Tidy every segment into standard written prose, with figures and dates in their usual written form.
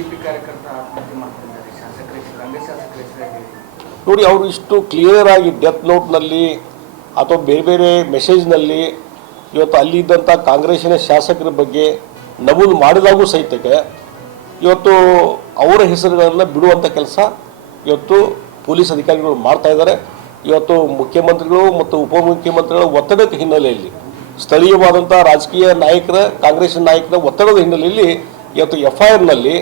BJP ಕಾರ್ಯಕರ್ತ ಆತ್ಮಹತ್ಯೆ ಮಾಡ್ಕೊಂಡಿದ್ದಾರೆ, ಶಾಸಕರ ಕಾಂಗ್ರೆಸ್ ಶಾಸಕರ ಹೆಸರಾಗಿ ನೋಡಿ. ಅವರು ಇಷ್ಟು ಕ್ಲಿಯರ್ ಆಗಿ ಡೆತ್ ನೋಟ್ನಲ್ಲಿ ಅಥವಾ ಬೇರೆ ಬೇರೆ ಮೆಸೇಜ್ನಲ್ಲಿ ಇವತ್ತು ಅಲ್ಲಿದ್ದಂಥ ಕಾಂಗ್ರೆಸ್ಸಿನ ಶಾಸಕರ ಬಗ್ಗೆ ನಮೂದು ಮಾಡಿದಾಗೂ ಸಹಿತಕ್ಕೆ ಇವತ್ತು ಅವರ ಹೆಸರುಗಳನ್ನು ಬಿಡುವಂಥ ಕೆಲಸ ಇವತ್ತು ಪೊಲೀಸ್ ಅಧಿಕಾರಿಗಳು ಮಾಡ್ತಾ ಇದ್ದಾರೆ. ಇವತ್ತು ಮುಖ್ಯಮಂತ್ರಿಗಳು ಮತ್ತು ಉಪಮುಖ್ಯಮಂತ್ರಿಗಳ ಒತ್ತಡದ ಹಿನ್ನೆಲೆಯಲ್ಲಿ, ಸ್ಥಳೀಯವಾದಂಥ ರಾಜಕೀಯ ನಾಯಕರ, ಕಾಂಗ್ರೆಸ್ ನಾಯಕರ ಒತ್ತಡದ ಹಿನ್ನೆಲೆಯಲ್ಲಿ ಇವತ್ತು FIRನಲ್ಲಿ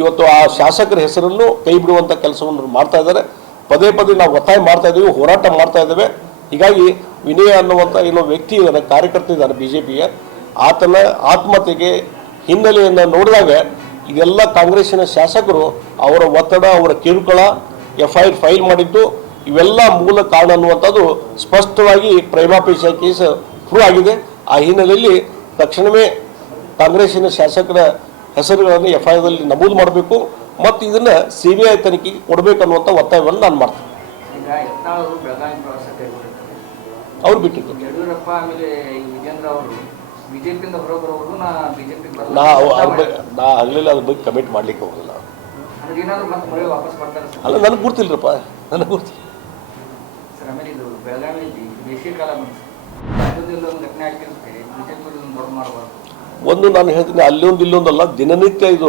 ಇವತ್ತು ಆ ಶಾಸಕರ ಹೆಸರನ್ನು ಕೈ ಬಿಡುವಂಥ ಕೆಲಸವನ್ನು ಮಾಡ್ತಾ ಇದ್ದಾರೆ. ಪದೇ ಪದೇ ನಾವು ಒತ್ತಾಯ ಮಾಡ್ತಾ ಇದ್ದೀವಿ, ಹೋರಾಟ ಮಾಡ್ತಾ ಇದ್ದೇವೆ. ಹೀಗಾಗಿ ವಿನಯ ಅನ್ನುವಂಥ ಏನೋ ವ್ಯಕ್ತಿ ಇದ್ದಾನೆ, ಕಾರ್ಯಕರ್ತ ಇದ್ದಾನೆ BJPಯ, ಆತನ ಆತ್ಮಹತ್ಯೆಗೆ ಹಿನ್ನೆಲೆಯನ್ನು ನೋಡಿದಾಗ ಇದೆಲ್ಲ ಕಾಂಗ್ರೆಸ್ಸಿನ ಶಾಸಕರು ಅವರ ಒತ್ತಡ, ಅವರ ಕಿರುಕುಳ, FIR ಫೈಲ್ ಮಾಡಿದ್ದು ಇವೆಲ್ಲ ಮೂಲ ಕಾರಣ ಅನ್ನುವಂಥದ್ದು ಸ್ಪಷ್ಟವಾಗಿ ಪ್ರೈಮಾಪೇಶಿ ಕೇಸ್ ಪ್ರೂವ್ ಆಗಿದೆ. ಆ ಹಿನ್ನೆಲೆಯಲ್ಲಿ ತಕ್ಷಣವೇ ಕಾಂಗ್ರೆಸ್ಸಿನ ಶಾಸಕರ ಹೆಸರುಗಳನ್ನು FIRದಲ್ಲಿ ನಮೂದು ಮಾಡಬೇಕು ಮತ್ತು ಇದನ್ನು CBI ತನಿಖೆಗೆ ಕೊಡಬೇಕನ್ನುವಂಥ ಒತ್ತಾಯವನ್ನು ನಾನು ಮಾಡ್ತೀನಿ. ಈಗ ಯತ್ನಾಳ್ ಬೆಳಗಾವಿ ಪ್ರವಾಸ ಕೈಗೊಂಡಿದ್ದಾರೆ, ಅವ್ರು ಬಿಟ್ಟಿದ್ದು. ಯಡಿಯೂರಪ್ಪ ಆಮೇಲೆ ವಿಜೇಂದ್ರ ಅವರು ಬಿಜೆಪಿಯಿಂದ ಹೊರಬರೋರು ಬಿಜೆಪಿ ನಾ ಆಗಲಿಲ್ಲ, ಅದ್ರ ಬಗ್ಗೆ ಕಮೆಂಟ್ ಮಾಡ್ಲಿಕ್ಕೆ ಹೋಗಲ್ಲ. ಏನಾದ್ರು ಮತ್ತೆ ಮಳೆ ವಾಪಸ್ ಬರ್ತಾರೆ ಅಲ್ಲ, ನನಗೆ ಗೊತ್ತಿಲ್ಲರಪ್ಪ, ನನಗೆ ಗೊತ್ತಿಲ್ಲ ಸರ್. ಆಮೇಲೆ ಇದು ಬೆಳಗಾವಿಯಲ್ಲಿ ಬೇಸಿಗೆ ಕಾಲ ಒಂದು ಘಟನೆ ಆಗಿರುತ್ತೆ, ಬಿಜೆಪಿ ದೊಡ್ಡ ಮಾಡಬಾರ್ದು. ಒಂದು ನಾನು ಹೇಳ್ತೀನಿ, ಅಲ್ಲೊಂದು ಇಲ್ಲೊಂದಲ್ಲ, ದಿನನಿತ್ಯ ಇದು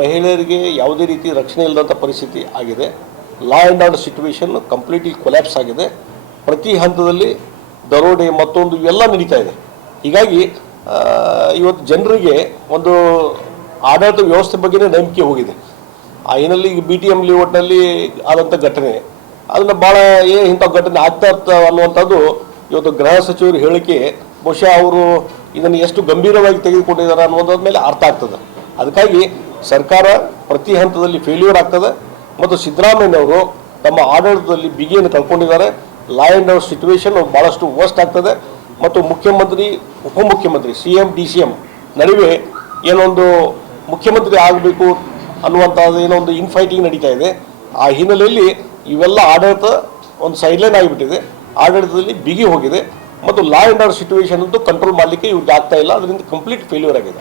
ಮಹಿಳೆಯರಿಗೆ ಯಾವುದೇ ರೀತಿ ರಕ್ಷಣೆ ಇಲ್ಲದಂಥ ಪರಿಸ್ಥಿತಿ ಆಗಿದೆ. Law and order situation completely collapse ಆಗಿದೆ. ಪ್ರತಿ ಹಂತದಲ್ಲಿ ದರೋಡೆ ಮತ್ತೊಂದು ಇವೆಲ್ಲ ನಡೀತಾ ಇದೆ. ಹೀಗಾಗಿ ಇವತ್ತು ಜನರಿಗೆ ಒಂದು ಆಡಳಿತ ವ್ಯವಸ್ಥೆ ಬಗ್ಗೆನೇ ನಂಬಿಕೆ ಹೋಗಿದೆ. ಆ ಏನಲ್ಲಿ BTM ಲೇಔಟ್ನಲ್ಲಿ ಆದಂಥ ಘಟನೆ, ಅದನ್ನು ಭಾಳ ಇಂಥ ಘಟನೆ ಆಗ್ತಾ ಇರ್ತಾವೆ ಅನ್ನುವಂಥದ್ದು ಇವತ್ತು ಗೃಹ ಸಚಿವರು ಹೇಳಿಕೆ ಬಹುಶಃ ಅವರು ಇದನ್ನು ಎಷ್ಟು ಗಂಭೀರವಾಗಿ ತೆಗೆದುಕೊಂಡಿದ್ದಾರೆ ಅನ್ನೋದ್ರ ಮೇಲೆ ಅರ್ಥ ಆಗ್ತದೆ. ಅದಕ್ಕಾಗಿ ಸರ್ಕಾರ ಪ್ರತಿ ಹಂತದಲ್ಲಿ ಫೇಲ್ಯೂರ್ ಆಗ್ತದೆ ಮತ್ತು ಸಿದ್ದರಾಮಯ್ಯನವರು ತಮ್ಮ ಆಡಳಿತದಲ್ಲಿ ಬಿಗಿಯನ್ನು ಕಳ್ಕೊಂಡಿದ್ದಾರೆ. ಲಾ ಆ್ಯಂಡ್ ಆರ್ಡರ್ ಸಿಚುವೇಶನ್ ಭಾಳಷ್ಟು ವರ್ಸ್ಟ್ ಆಗ್ತದೆ ಮತ್ತು ಮುಖ್ಯಮಂತ್ರಿ, ಉಪಮುಖ್ಯಮಂತ್ರಿ, CM DCM ನಡುವೆ ಏನೊಂದು ಮುಖ್ಯಮಂತ್ರಿ ಆಗಬೇಕು ಅನ್ನುವಂಥದ್ದು ಏನೋ ಒಂದು ಇನ್ಫೈಟಿಂಗ್ ನಡೀತಾ ಇದೆ. ಆ ಹಿನ್ನೆಲೆಯಲ್ಲಿ ಇವೆಲ್ಲ ಆಡಳಿತ ಒಂದು ಸೈಡ್ಲೈನ್ ಆಗಿಬಿಟ್ಟಿದೆ, ಆಡಳಿತದಲ್ಲಿ ಬಿಗಿ ಹೋಗಿದೆ ಮತ್ತು ಲಾ ಆ್ಯಂಡ್ ಆರ್ಡರ್ ಸಿಚುವೇಶನ್ ಅಂತೂ ಕಂಟ್ರೋಲ್ ಮಾಡಲಿಕ್ಕೆ ಇವ್ರಿಗೆ ಆಗ್ತಾ ಇಲ್ಲ. ಅದರಿಂದ ಕಂಪ್ಲೀಟ್ ಫೇಲ್ಯೂರ್ ಆಗಿದೆ.